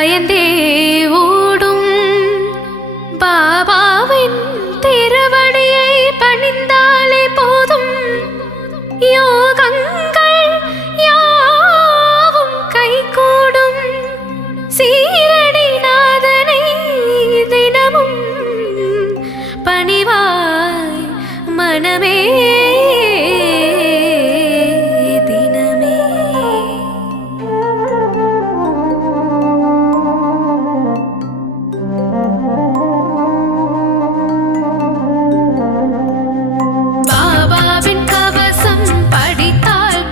பயந்தே ஓடும் பாபாவின் திருவடியை பணிந்தாலே போதும் யோகங்கள் யாவும் கைகூடும் சீரடி நாதனை தினமும் பணிவாய் மனமே பாபாவின் கவசம் படித்தால்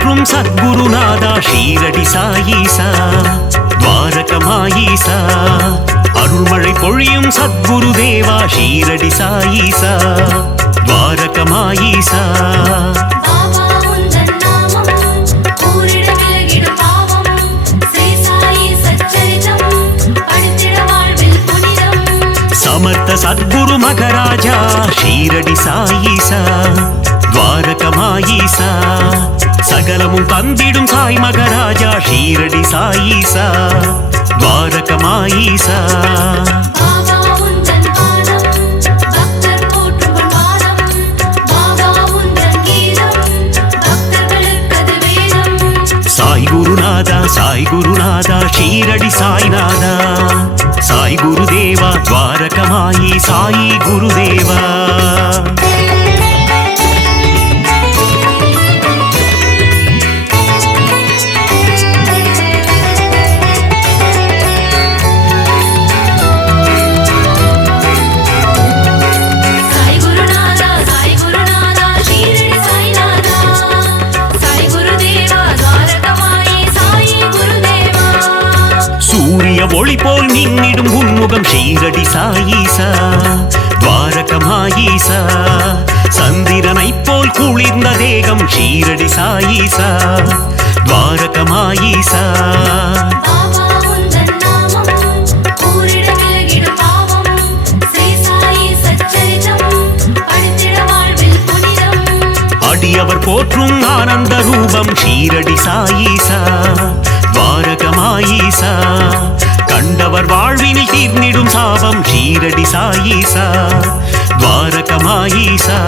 போற்றும் சத்குருநாதா ஷீரடி சாயீசா துவாரகமாயீசா அருள்மழை பொழியும் சத்குரு தேவா ஷீரடி சாயீசா துவாரகமாயீசா समर्थ सद्गुरु मगराजा ஷீரடி சாயீசா துவாரகமாயீசா சகலமும் தந்திடும் சாய் மகராஜா ஷீரடி சாயீசா துவாரகமாயீசா சாய் குருநாதா ஷீரடி சாய்நாதா சாய் குருதேவா துவாரகமாயி சாயி குருதேவா ஒளி போல் மின்னிடும் உன்முகம் ஷீரடி சாயீசா துவாரகமாயீசா சந்திரனை போல் குளிர்ந்த தேகம் ஷீரடி சாயீசா துவாரகமாயீசா அடியவர் போற்றும் ஆனந்த ரூபம் ஷீரடி சாயீசா துவாரகமாயீசா கண்டவர் வாழ்வினில் தீர்ந்திடும் சாபம் ஷீரடி சாயீசா துவாரகமாயீசா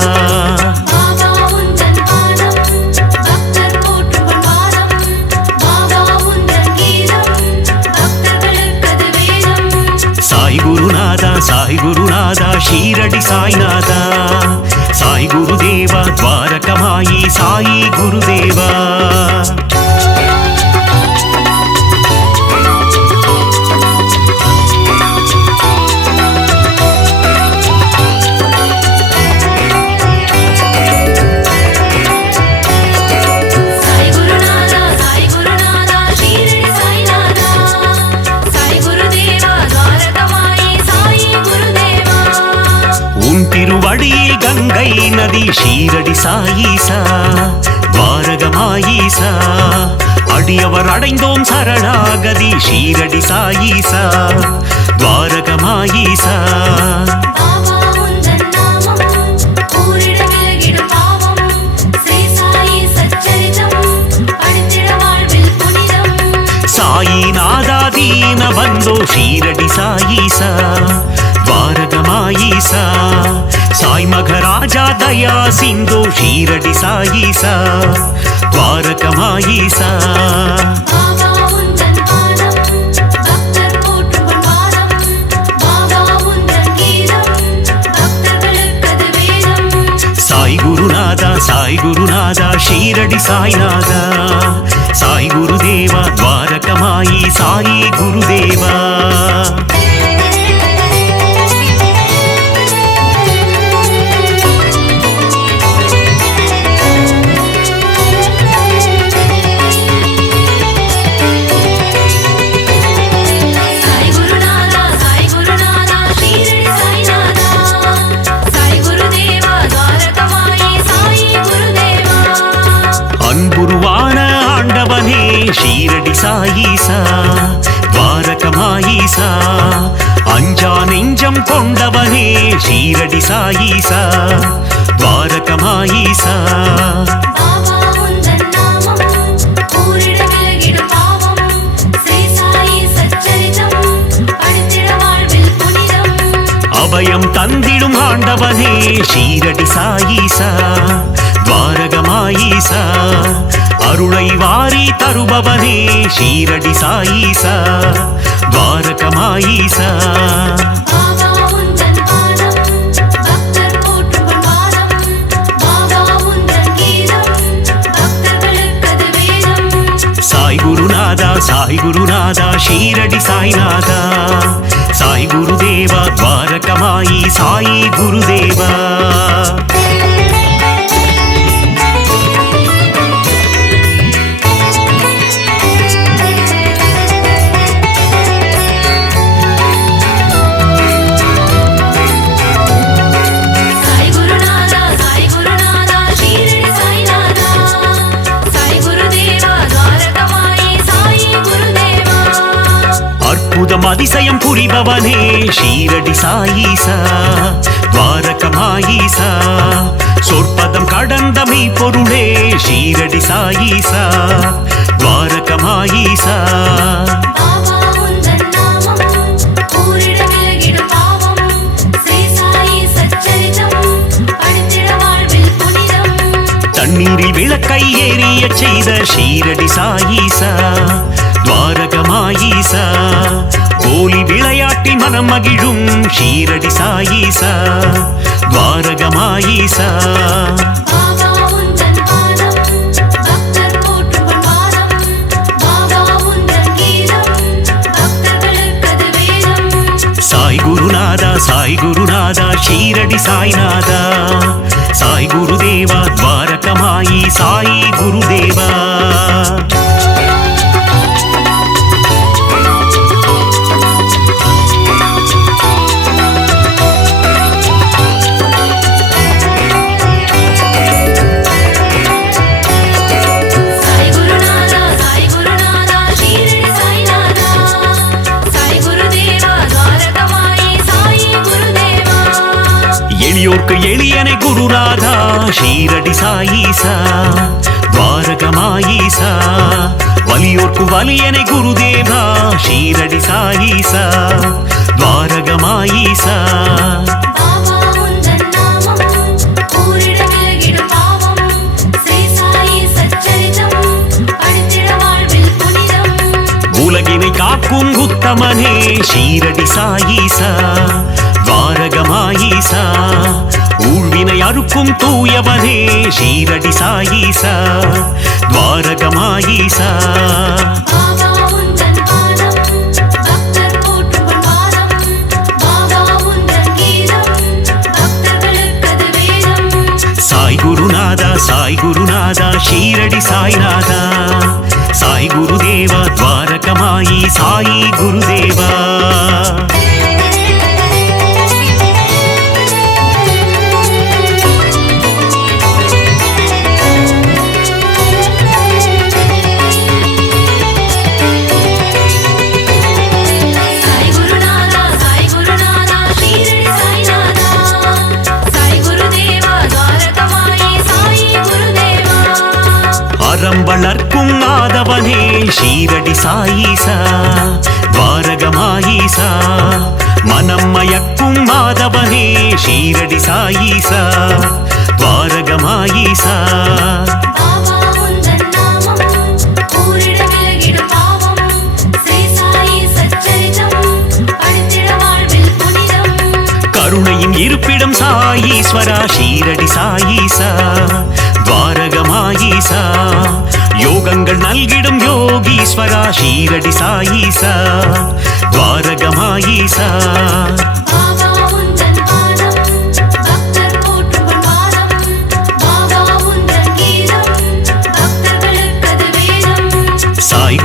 சாய் குருநாதா ஷீரடி சாய்நாதா சாய் குருதேவா துவாரகமாயி சாயி குருதேவா திருவடியில் கங்கை நதி ஷீரடி சாயீசா துவாரகமாயீசா அடியவர் அடைந்தோம் சரணாகதி ஷீரடி சாயீசா துவாரகமாயீசா சாயிநாதா தீன பந்தோ ஷீரடி சாயீசா துவாரகமாயீசா சாய் மகராஜா தயா சிந்தோ ஷீரடி சாயீசா துவாரகமாயீசா சாய் குருநாதா ஷீரடி சாய்நாதா சாய் குருதேவா துவாரகமாயி சாயி குருதேவா ஷீரடி சாயீசா துவாரகமாயீசா அஞ்சா நெஞ்சம் கொண்டவனே ஷீரடி சாயீசா துவாரகமாயீசா அபயம் தந்திடும் ஆண்டவனே ஷீரடி சாயீசா துவாரகமாயீசா அருளை வாரி தருபவனே ஷீரடி சாயீசா துவாரகமாயீசா சாய் குருநாதா ஷீரடி சாய்நாதா சாய் குருதேவா துவாரகமாயி சாயி அற்புதம் அதிசயம் புரிபவனே ஷீரடி சாயீசா துவாரகமாயீசா சொற்பதம் கடந்த மெய்ப்பொருளே ஷீரடி சாயீசா துவாரகமாயீசா பாபா உந்தன் நாமம் கூறிட விலகிடும் பாவம் ஸ்ரீ சாயி சச்சரிதம் படித்திட வாழ்வில் புனிதம் தண்ணீரில் விளக்கை ஏறிய செய்த ஷீரடி சாயீசா துவாரகமாயீசா கோலி விளையாட்டி மனம் மகிழும் ஷீரடி சாயீசா துவாரகமாயீசா பாபா உந்தன் பாதம் பக்தர் போற்றும் பாதம் பாபா உந்தன் கீதம் பக்தர்களுக்கது வேதம் சாய் குருநாதா ஷீரடி சாய்நாதா சாய் குருதேவா துவாரகமாயி சாயி குருதேவா எளியோர்க்கு எளியனை குருநாதா ஷீரடி சாயீசா துவாரகமாயீசா வலியோர்க்கு வலியனை குருதேவா ஷீரடி சாயீசா துவாரகமாயீசா பாபா உந்தன் நாமம் கூறிட விலகிடும் பாவம் ஸ்ரீ சாயி சச்சரிதம் படித்திட வாழ்வில் புனிதம் உலகினை காக்கும் உத்தமனே ஷீரடி சாயீசா துவாரகமாயீசா ஊழ்வினை அறுக்கும் தூயவனே ஷீரடி சாயீசா துவாரகமாயீசா பாபா உந்தன் பாதம் பக்தர் போற்றும் பாதம் பாபா உந்தன் கீதம் பக்தர்களுக்கது வேதம் சாய் குருநாதா ஷீரடி சாய்நாதா சாய் குருதேவா துவாரகமாயி சாயி குருதேவா அறம் வளர்க்கும் ஆதவனே ஷீரடி சாயீசா துவாரகமாயீசா மனம் மயக்கும் மாதவனே ஷீரடி சாயீசா துவாரகமாயீசா பாபா உந்தன் நாமம் கூறிட விலகிடும் பாவம் ஸ்ரீ சாயி சச்சரிதம் படித்திட வாழ்வில் புனிதம் கருணையின் இருப்பிடம் சாயீஸ்வரா ஷீரடி சாயீசா துவாரகமாயீசா யோகங்கள் நல்கிடும் யோகீஸ்வரா ஷீரடி சாயீசா துவாரகமாயீசா பாபா உந்தன் பாதம் பக்தர் போற்றும் பாதம் பாபா உந்தன் கீதம் பக்தர்களுக்கது வேதம் சாய்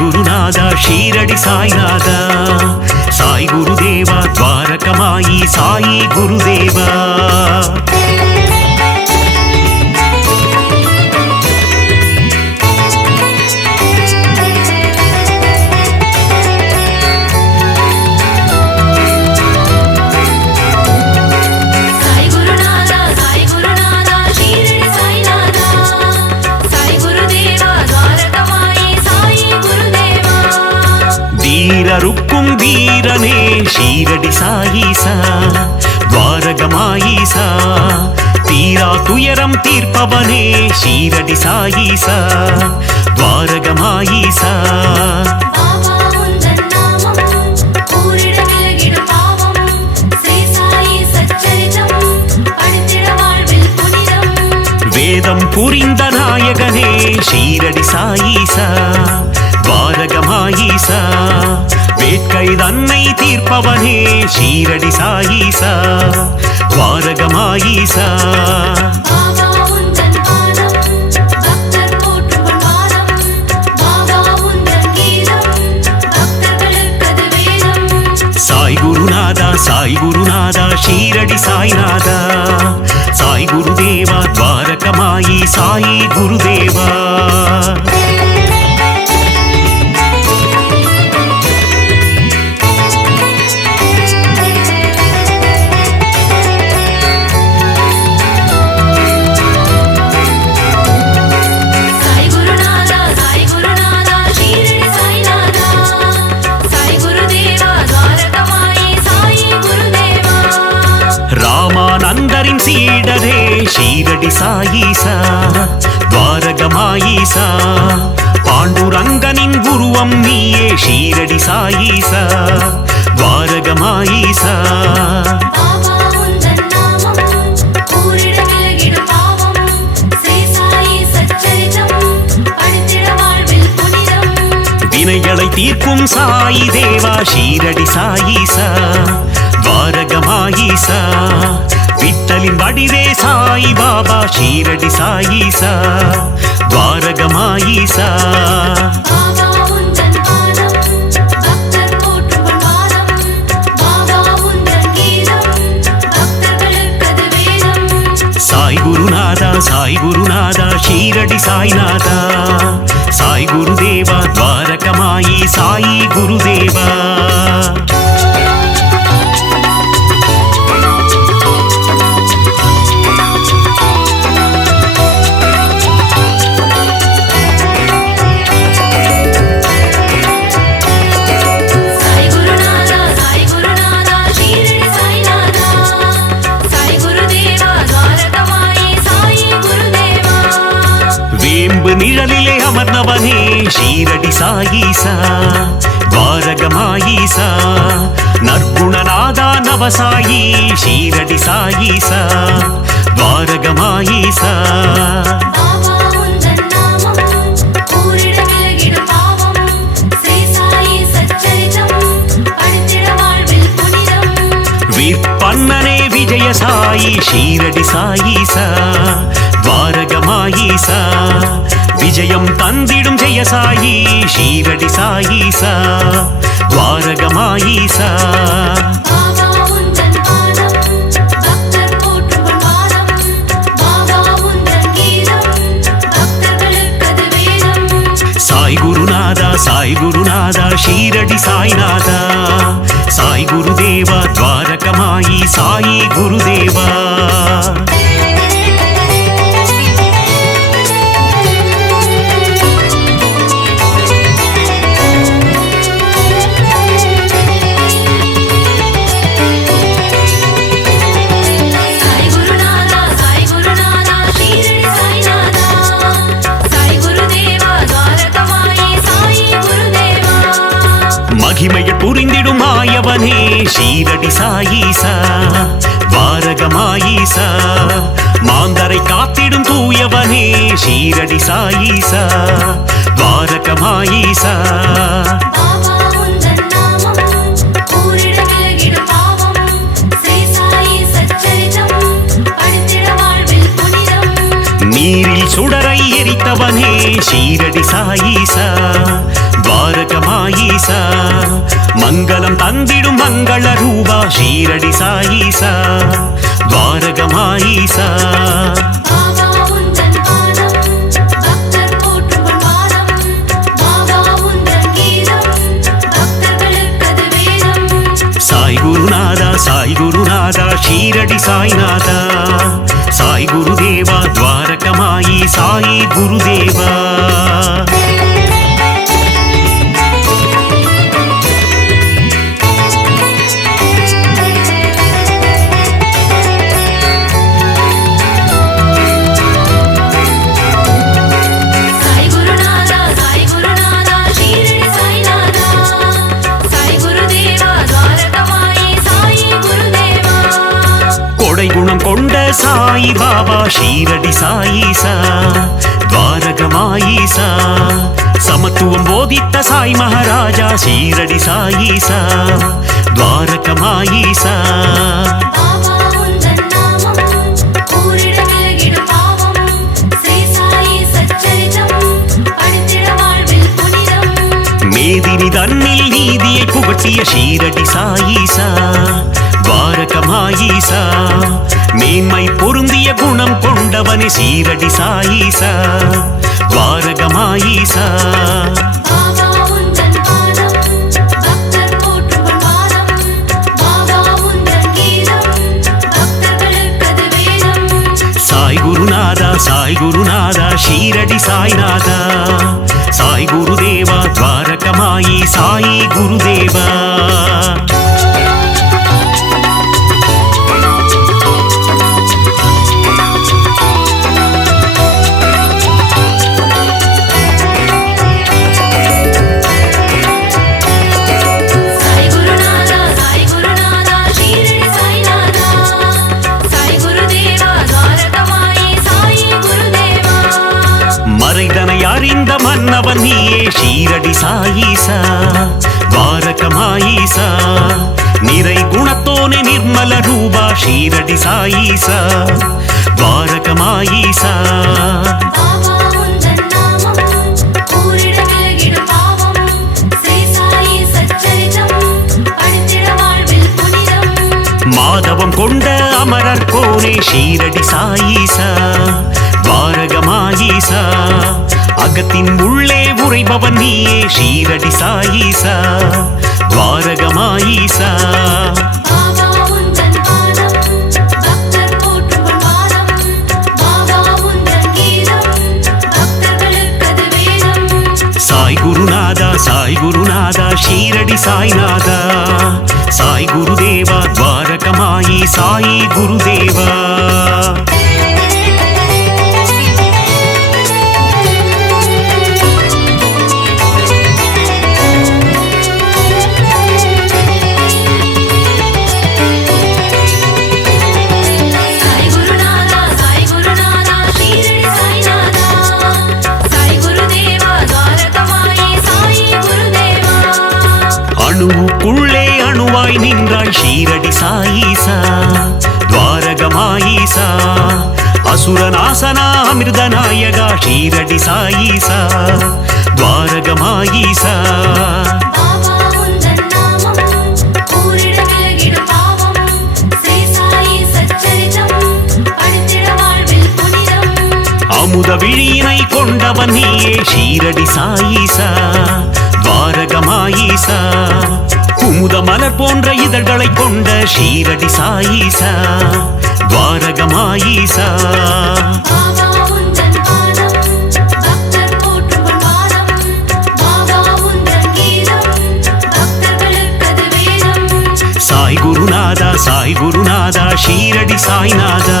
குருநாதா ஷீரடி சாய்நாதா சாய் குருதேவா துவாரகமாயி சாயி குருதேவா. வீரருக்கும் வீரனே ஷீரடி சாயீசா துவாரகமாயீசா தீரா துயரம் தீர்ப்பவனே ஷீரடி சாயீசா துவாரகமாயீசா. பாபா உந்தன் நாமம் கூறிட விலகிடும் பாவம் ஸ்ரீ சாயி சச்சரிதம் படித்திட வாழ்வில் புனிதம் வேதம் புரிந்த நாயகனே ஷீரடி சாயீசா துவாரகமாயீசா வேட்கை தன்னை தீர்ப்பவனே ஷீரடி சாயீசா துவாரகமாயீசா. பாபா உந்தன் பாதம் பக்தர் போற்றும் பாதம் பாபா உந்தன் கீதம் பக்தர்களுக்கது வேதம் சாய் குருநாதா ஷீரடி சாய்நாதா சாய் குருதேவா துவாரகமாயி சாயி குருதேவா. சாயீசா துவாரகமாயீசா பாண்டுரங்கனின் உருவம் நீயே ஷீரடி சாயீசா துவாரகமாயீசா பாபா உந்தன் நாமம் கூறிட விலகிடும் பாவம் ஸ்ரீ சாயி சச்சரிதம் படித்திட வாழ்வில் புனிதம் வினைகளை தீர்க்கும் சாயி தேவா ஷீரடி சாயீசா துவாரகமாயீசா விட்டலின் வடிவே சாயி பாபா ஷீரடி சாயீசா துவாரகமாயீசா பாபா உந்தன் பாதம் பக்தர் போற்றும் பொன்பாதம் பாபா உந்தன் கீதம் பக்தர்களுக்கது வேதம் சாய் குருநாதா ஷீரடி சாய்நாதா சாய் குருதேவா துவாரகமாயி சாயி குருதேவா சாய் குருநாதா ஷீரடி சாய்நாதா சாய் குருதேவா துவாரகமாயி சாயி குருதேவா வேம்பு நிழலிலே அமர்ந்தவனே ஷீரடி சாயீசா துவாரகமாயீசா நற்குணநாதா நவசாயி ஷீரடி சாயீசா துவாரகமாயீசா பாபா உந்தன் நாமம் கூறிட விலகிடும் பாவம் ஸ்ரீ சாயி சச்சரிதம் படித்திட வாழ்வில் புனிதம் வீர்ப்பன்னனே விஜய சாயி ஷீரடி சாயீசா துவாரகமாயீசா விஜயம் தந்திடும் ஜெய சாயி ஷீரடி சாயீசா துவாரகமாயீசா பாபா உந்தன் பாதம் பக்தர் போற்றும் பொன்பாதம் பாபா உந்தன் கீதம் பக்தர்களுக்கது வேதம் சாய் குருநாதா ஷீரடி சாய்நாதா சாய் குருதேவா துவாரகமாயி சாயி குருதேவா சாய் குருநாதா ஷீரடி சாய்நாதா சாய் குருதேவா துவாரகமாயி சாயி குருதேவா மகிமைகள் புரிந்திடும் மாயவனே ஷீரடி சாயீசா துவாரகமாயீசா மாந்தரை காத்திடும் தூயவனே ஷீரடி சாயீசா துவாரகமாயீசா பாபா உந்தன் நாமம் கூறிட விலகிடும் பாவம் ஸ்ரீ சாயி சச்சரிதம் படித்திட வாழ்வில் புனிதம் நீரில் சுடரை எரித்தவனே ஷீரடி சாயீசா துவாரகமாயீசா மங்களம் தந்திடும் மங்கள ரூபா ஷீரடி சாயீசா துவாரகமாயீசா பாபா உந்தன் பாதம் பக்தர் போற்றும் பொன்பாதம் பாபா உந்தன் கீதம் பக்தர்களுக்கது வேதம் சாய் குருநாதா ஷீரடி சாய்நாதா சாய் குருதேவா துவாரகமாயி சாயி குருதேவா சாய் குருநாதா ஷீரடி சாய்நாதா சாய் குருதேவா துவாரகமாயி சாயி குருதேவா கொடை குணம் கொண்ட சாய் பாபா ஷீரடி சாயீசா துவாரகமாயீசா சமத்துவம் போதித்த சாய் மகாராஜா ஷீரடி சாயீசா துவாரகமாயீசா பாபா உந்தன் நாமம் கூறிட விலகிடும் பாவம் ஸ்ரீ சாயி சச்சரிதம் படித்திட வாழ்வில் புனிதம் மேதினி தன்னில் நீதியை புகட்டிய ஷீரடி சாயீசா துவாரகமாயீசா மேன்மை பொருந்திய குணம் கொண்டவனே ஷீரடி சாயீசா துவாரகமாயீசா பாபா உந்தன் பாதம் பக்தர் போற்றும் பொன்பாதம் பாபா உந்தன் கீதம் பக்தர்களுக்கது வேதம் சாய் குருநாதா ஷீரடி சாய்நாதா சாய் குருதேவா துவாரகமாயி சாயி குருதேவா சாயீசா துவாரகமாயீசா நிறை குணத்தோனே நிர்மல ரூபா ஷீரடி சாயீசா துவாரகமாயீசா பாபா உந்தன் நாமம் கூறிட விலகிடும் பாவம் ஸ்ரீ சாயி சச்சரிதம் படித்திட வாழ்வில் புனிதம் மாதவம் கொண்ட அமரர் கோனே ஷீரடி சாயீசா துவாரகமாயீசா அகத்தின் உள்ளே உறைபவன் நீயே ஷீரடி சாயீசா துவாரகமாயீசா பாபா உந்தன் பாதம் பக்தர் போற்றும் பொன்பாதம் பாபா உந்தன் கீதம் பக்தர்களுக்கது வேதம் சாய் குருநாதா ஷீரடி சாய்நாதா சாய் குருதேவா துவாரகமாயி சாயி குருதேவா அணுவுக்குள்ளே அணுவாய் நின்றாள் ஷீரடி சாயீசா துவாரகமாயீசா அசுரநாசனா அமிர்தநாயகா ஷீரடி சாயீசா துவாரகமாயீசா பாபா உந்தன் நாமம் கூறிட விலகிடும் பாவம் ஸ்ரீ சாயி சச்சரிதம் படித்திட வாழ்வில் புனிதம் அமுத விழியினை கொண்டவன் நீயே ஷீரடி சாயீசா துவாரகமாயீசா குமுத மலர் போன்ற இதழ்களை கொண்ட ஷீரடி சாயீசா துவாரகமாயீசா பாபா உந்தன் பாதம் பக்தர் போற்றும் பொன்பாதம் பாபா உந்தன் கீதம் பக்தர்களுக்கது வேதம் சாய் குருநாதா ஷீரடி சாய்நாதா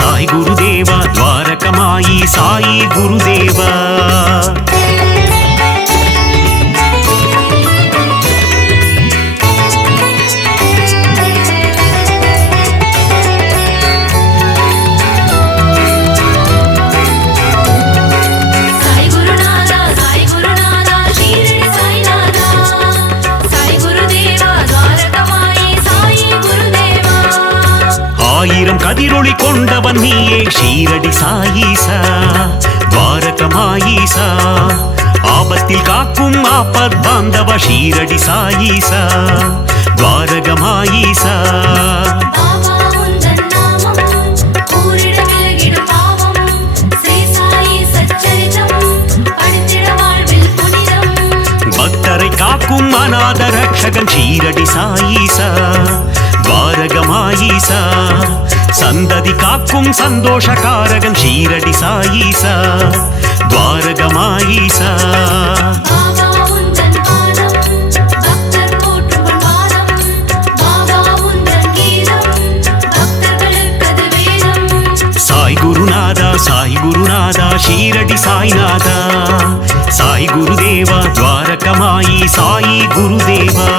சாய் குருதேவா துவாரகமாயி சாயி குருதேவா ஆயிரம் கதிரொளி கொண்டவன் நீயே ஷீரடி சாயீசா துவாரகமாயீசா ஆபத்தில் காக்கும் ஆபத் பாந்தவ ஷீரடி சாயீசா துவாரகமாயீசா பாபா உந்தன் நாமம் கூறிட விலகிடும் பாவம் ஸ்ரீ சாயி சச்சரிதம் படித்திட வாழ்வில் புனிதம் பக்தரை காக்கும் அநாத ரக்ஷகன் ஷீரடி சாயீசா துவாரகமாயீசா சந்ததி காக்கும் சந்தோஷகாரகன் ஷீரடி சாயீசா துவாரகமாயீசா பாபா உந்தன் பாதம் பக்தர் போற்றும் பொன்பாதம் பாபா உந்தன் கீதம் பக்தர்களுக்கது வேதம் சாய் குருநாதா ஷீரடி சாய்நாதா சாய் குருதேவா துவாரகமாயி சாயி குருதேவா